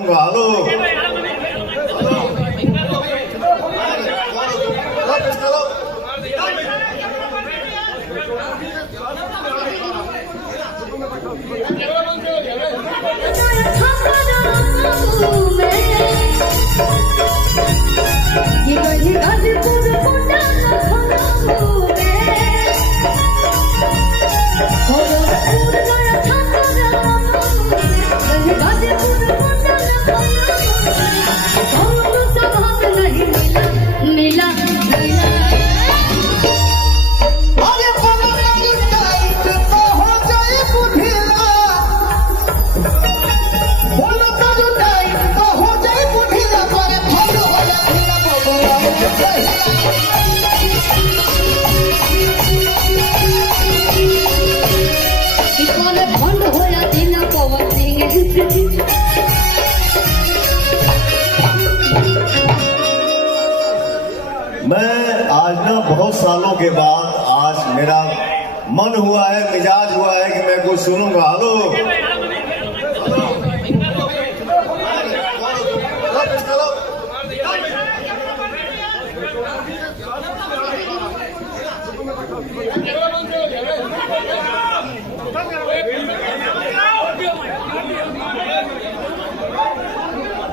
Hello मैं आज ना बहुत सालों के बाद आज मेरा मन हुआ है, मिजाज हुआ है कि मैं कुछ सुनूंगा। हेलो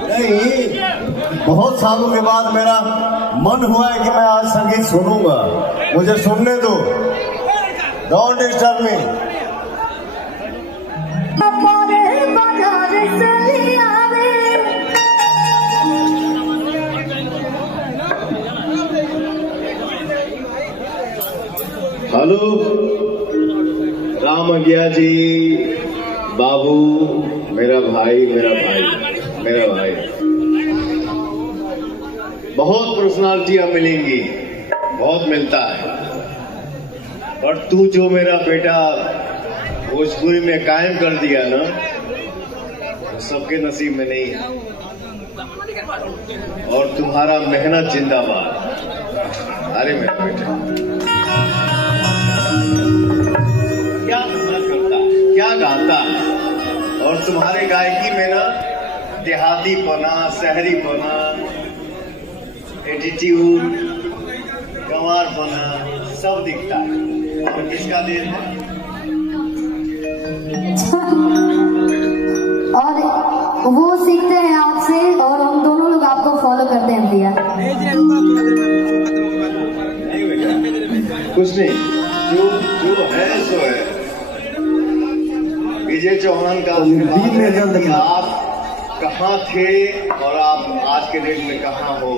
नहीं, बहुत सालों के बाद मेरा मन हुआ है कि मैं आज संगीत सुनूंगा। मुझे सुनने दो, don't disturb me. Hello Ram Agya ji, बाबू, मेरा भाई बहुत पर्सनालिटियां मिलेंगी, बहुत मिलता है, और तू जो मेरा बेटा भोजपुरी में कायम कर दिया ना, वो सबके नसीब में नहीं है। और तुम्हारा मेहनत जिंदाबाद। अरे मेरा बेटा क्या मेहनत करता, क्या गाता, और तुम्हारे गायकी में ना देहाती पना, शहरी पना, एटीट्यूड, गंवार पना सब दिखता है। और किसका देन है? और वो सीखते हैं आपसे, और हम दोनों लोग आपको फॉलो करते हैं भैया। नहीं बेटा, कुछ नहीं, जो है सो है। विजय चौहान का आप कहाँ थे और आप आज के डेट में कहाँ हो।